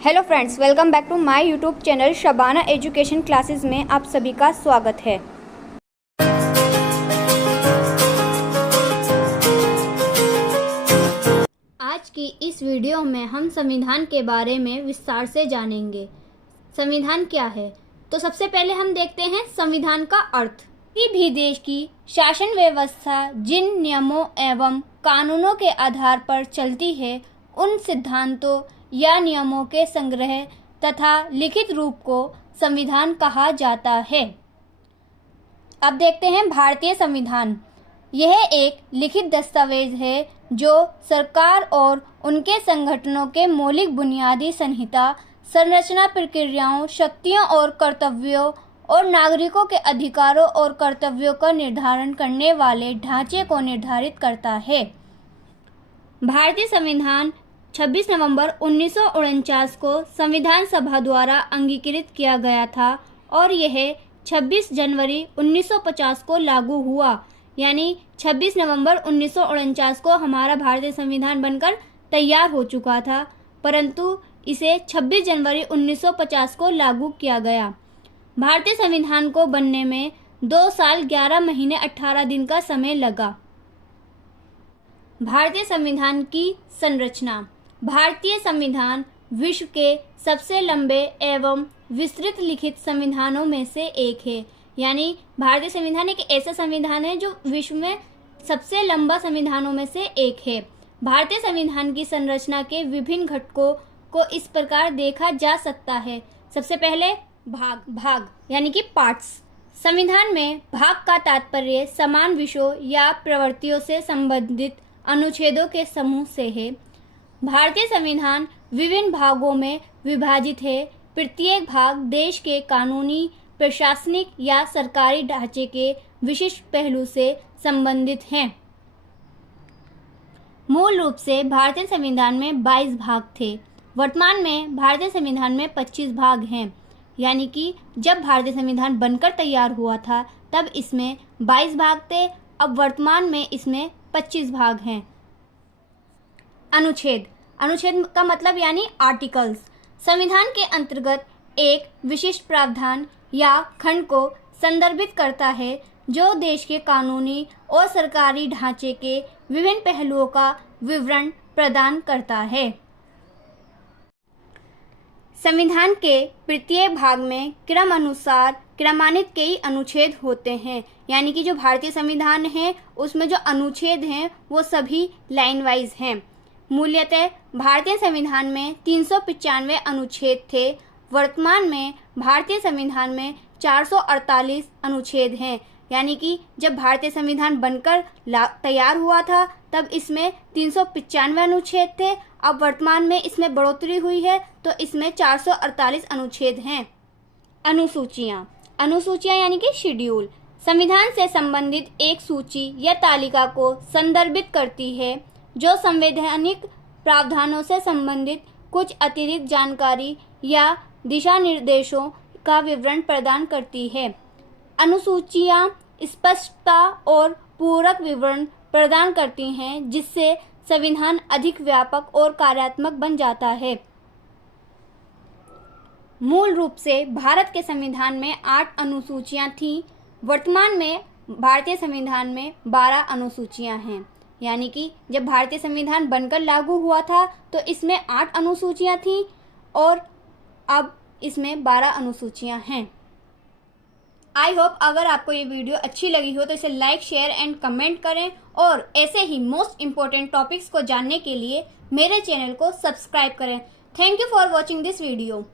Hello friends, welcome back to my YouTube channel Shabana education classes में आप सभी का स्वागत है। आज की इस वीडियो में हम संविधान के बारे में विस्तार से जानेंगे। संविधान क्या है, तो सबसे पहले हम देखते हैं संविधान का अर्थ। किसी भी देश की शासन व्यवस्था जिन नियमों एवं कानूनों के आधार पर चलती है, उन सिद्धांतों या नियमों के संग्रह तथा लिखित रूप को संविधान कहा जाता है। अब देखते हैं भारतीय संविधान। यह एक लिखित दस्तावेज है जो सरकार और उनके संगठनों के मौलिक बुनियादी संहिता, संरचना, प्रक्रियाओं, शक्तियों और कर्तव्यों और नागरिकों के अधिकारों और कर्तव्यों का निर्धारण करने वाले ढांचे को निर्धारित करता है। भारतीय संविधान 26 नवंबर 1949 को संविधान सभा द्वारा अंगीकृत किया गया था और यह 26 जनवरी 1950 को लागू हुआ। यानी 26 नवंबर 1949 को हमारा भारतीय संविधान बनकर तैयार हो चुका था, परंतु इसे 26 जनवरी 1950 को लागू किया गया। भारतीय संविधान को बनने में 2 साल 11 महीने 18 दिन का समय लगा। भारतीय संविधान की संरचना। भारतीय संविधान विश्व के सबसे लंबे एवं विस्तृत लिखित संविधानों में से एक है। यानी भारतीय संविधान एक ऐसा संविधान है जो विश्व में सबसे लंबा संविधानों में से एक है। भारतीय संविधान की संरचना के विभिन्न घटकों को इस प्रकार देखा जा सकता है। सबसे पहले भाग यानी कि पार्ट्स। संविधान में भाग का तात्पर्य समान विषयों या प्रवृत्तियों से संबंधित अनुच्छेदों के समूह से है। भारतीय संविधान विभिन्न भागों में विभाजित है। प्रत्येक भाग देश के कानूनी, प्रशासनिक या सरकारी ढांचे के विशिष्ट पहलू से संबंधित हैं। मूल रूप से भारतीय संविधान में 22 भाग थे। वर्तमान में भारतीय संविधान में 25 भाग हैं। यानी कि जब भारतीय संविधान बनकर तैयार हुआ था तब इसमें 22 भाग थे, अब वर्तमान में इसमें 25 भाग हैं। अनुच्छेद का मतलब यानी आर्टिकल्स। संविधान के अंतर्गत एक विशिष्ट प्रावधान या खंड को संदर्भित करता है जो देश के कानूनी और सरकारी ढांचे के विभिन्न पहलुओं का विवरण प्रदान करता है। संविधान के प्रत्येक भाग में क्रम अनुसार क्रमान्वित कई अनुच्छेद होते हैं। यानी कि जो भारतीय संविधान है उसमें जो अनुच्छेद हैं वो सभी लाइन वाइज हैं। मूलतः भारतीय संविधान में 395 अनुच्छेद थे। वर्तमान में भारतीय संविधान में 448 अनुच्छेद हैं। यानी कि जब भारतीय संविधान बनकर तैयार हुआ था तब इसमें 395 अनुच्छेद थे, अब वर्तमान में इसमें बढ़ोतरी हुई है तो इसमें 448 अनुच्छेद हैं। अनुसूचियाँ यानी कि शेड्यूल संविधान से संबंधित एक सूची या तालिका को संदर्भित करती है जो संवैधानिक प्रावधानों से संबंधित कुछ अतिरिक्त जानकारी या दिशा निर्देशों का विवरण प्रदान करती है। अनुसूचियाँ स्पष्टता और पूरक विवरण प्रदान करती हैं जिससे संविधान अधिक व्यापक और कार्यात्मक बन जाता है। मूल रूप से भारत के संविधान में 8 अनुसूचियाँ थीं। वर्तमान में भारतीय संविधान में 12 अनुसूचियाँ हैं। यानी कि जब भारतीय संविधान बनकर लागू हुआ था तो इसमें 8 अनुसूचियाँ थीं और अब इसमें 12 अनुसूचियाँ हैं। आई होप अगर आपको ये वीडियो अच्छी लगी हो तो इसे लाइक, शेयर एंड कमेंट करें और ऐसे ही मोस्ट इम्पोर्टेंट टॉपिक्स को जानने के लिए मेरे चैनल को सब्सक्राइब करें। Thank you for watching this video.